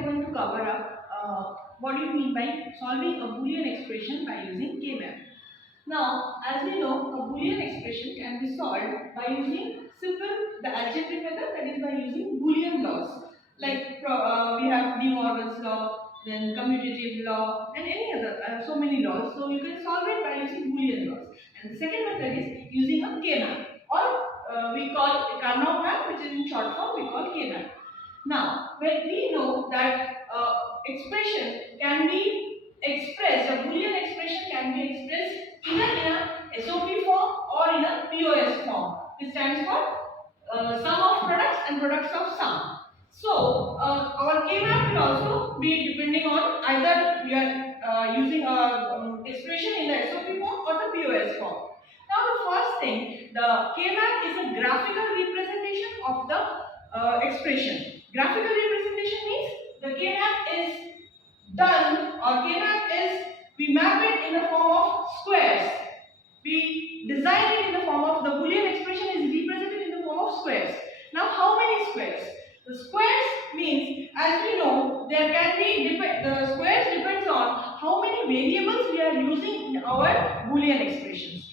are going to cover up what do you mean by solving a Boolean expression by using K-map. Now, as we know, a Boolean expression can be solved by using the algebraic method, that is by using Boolean laws. Like we have De Morgan's law, then commutative law, and any other, so many laws. So you can solve it by using Boolean laws. And the second method is using a K-map, or we call a Karnaugh map, which is in short form we call K-map. Now, when we know that expression can be expressed, a Boolean expression can be expressed either in a SOP form or in a POS form. This stands for sum of products and products of sum. So, our K-map will also be depending on either we are using a expression in the SOP form or the POS form. Now, the first thing, the K-map is a graphical representation of the expression. Graphical representation means the K-map is done, or K-map is, we map it in the form of squares. We design it in the form of, the Boolean expression is represented in the form of squares. Now, how many squares? The squares means, as we know, there can be, the squares depends on how many variables we are using in our Boolean expressions.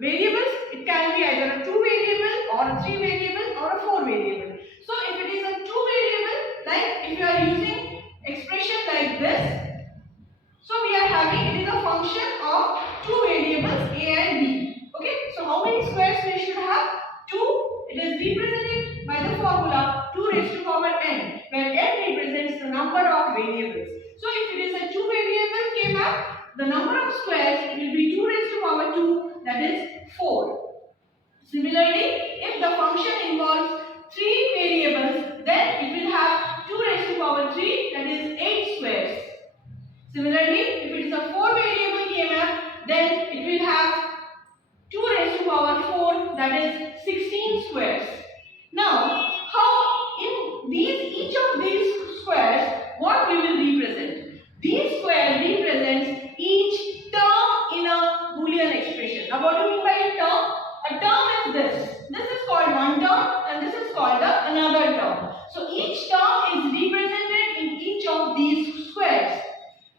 Variables, it can be either a 2 variable or a 3 variable or a 4 variable. So, if it is a 2 variable, like if you are using expression like this, so we are having, it is a function of 2 variables a and b. Okay, so how many squares we should have? 2. It is represented by the formula 2 raised to power n, where n represents the number of variables. So if it is a 2 variable K-map, the number of squares will be 2 raised to power 2, that is 4. Similarly, if the function involves 3 variables, then it will have 2 raised to power 3, that is 8 squares. Similarly, if it is a 4 variable K-map, then it will have 2 raised to power 4, that is 16 squares. Now, how in each of these squares, what we will represent? These squares represents each term in a Boolean expression. Now, what do you mean by a term? A term is this. This is called one term and this is called another term. So, each term is represented in each of these squares.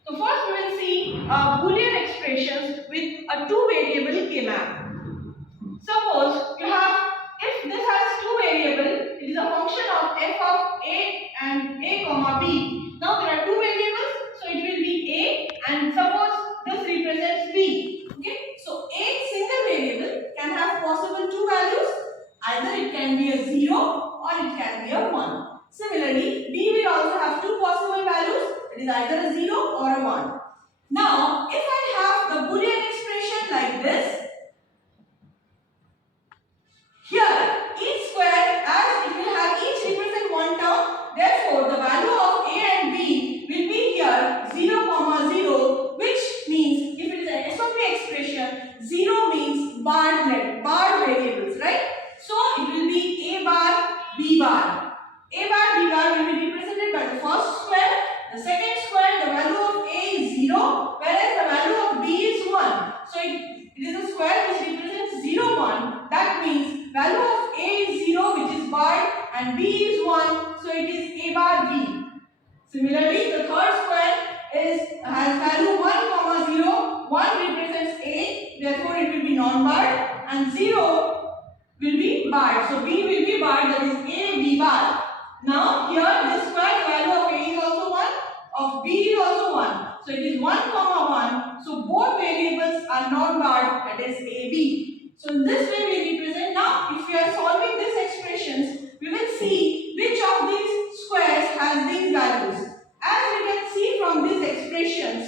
So, first we will see Boolean expressions with a 2 variable K-map. Suppose you have, if this has 2 variables, it is a function of f of a and a comma b. Now there are 2 variables, so it will be a, and suppose this represents b. Okay, so a single variable can have possible 2 values. Either it can be a 0 or it can be a 1. Similarly, b will also have 2 possible values. It is either a 0 or a 1. Now, if I have the Boolean expression like this, here, each square, as it will have each represent one term, therefore the value of a and b will be here 0, 0, which means if it is an SOP expression, 0 means barred variables, right? So it will be a bar, b bar. A bar, b bar will be represented by the first square. The second square, the value of a is 0, whereas the value of b is 1. So it is a square which represents 0, 1. That means value of a is 0, which is barred, and b is 1, so it is a bar b. Similarly, the third square has value 1, 0. 1 represents a, therefore it will be non-barred, and 0 will be barred. So b will be barred, that is a b bar. Now here this square, the value of a is also 1, of b is also 1. So it is 1, 1. So both variables are non-barred, that is a b. So in this way we represent. Now if we are solving these expressions, we will see which of these squares has these values. As we can see from these expressions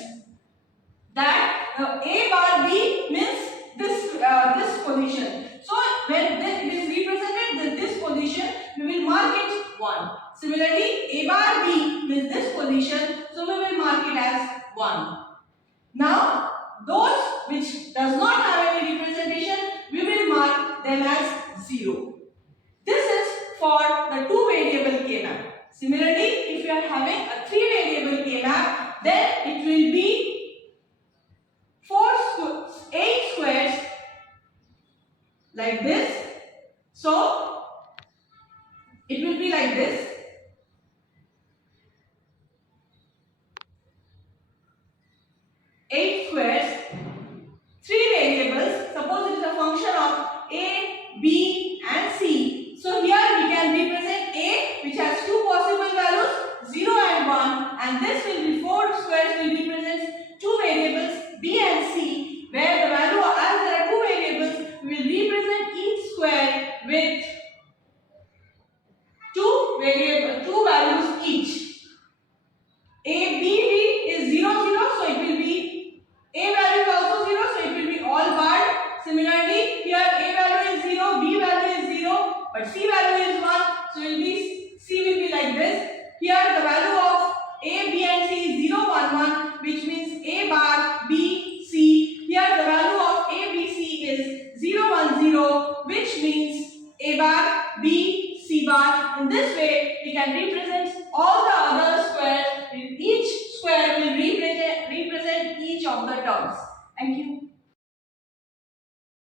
that a bar b means this position. So when it is represented this position, we will mark it 1. Similarly, a bar b means this position, so we will mark it as 1. Now, those which does not have any representation, we will mark them as 0. This is for the 2 variable K-map. Similarly, if you are having a 3 variable K-map, then it will be 8 squares like this. So, it will be like this. and this will be 4 squares will represent two variables B and C, where the value, as there are two variables, we will represent each square with two values each. A, B, B is 0, 0, so it will be A value is also 0, so it will be all barred. Similarly, here A value is 0, B value is 0, but C value is 1, so C will be like this. Here the value of A, B and C is 0, 1, 1, which means A bar, B, C. Here the value of A, B, C is 0, 1, 0, which means A bar, B, C bar. In this way, we can represent all the other squares. Each square will represent each of the terms. Thank you.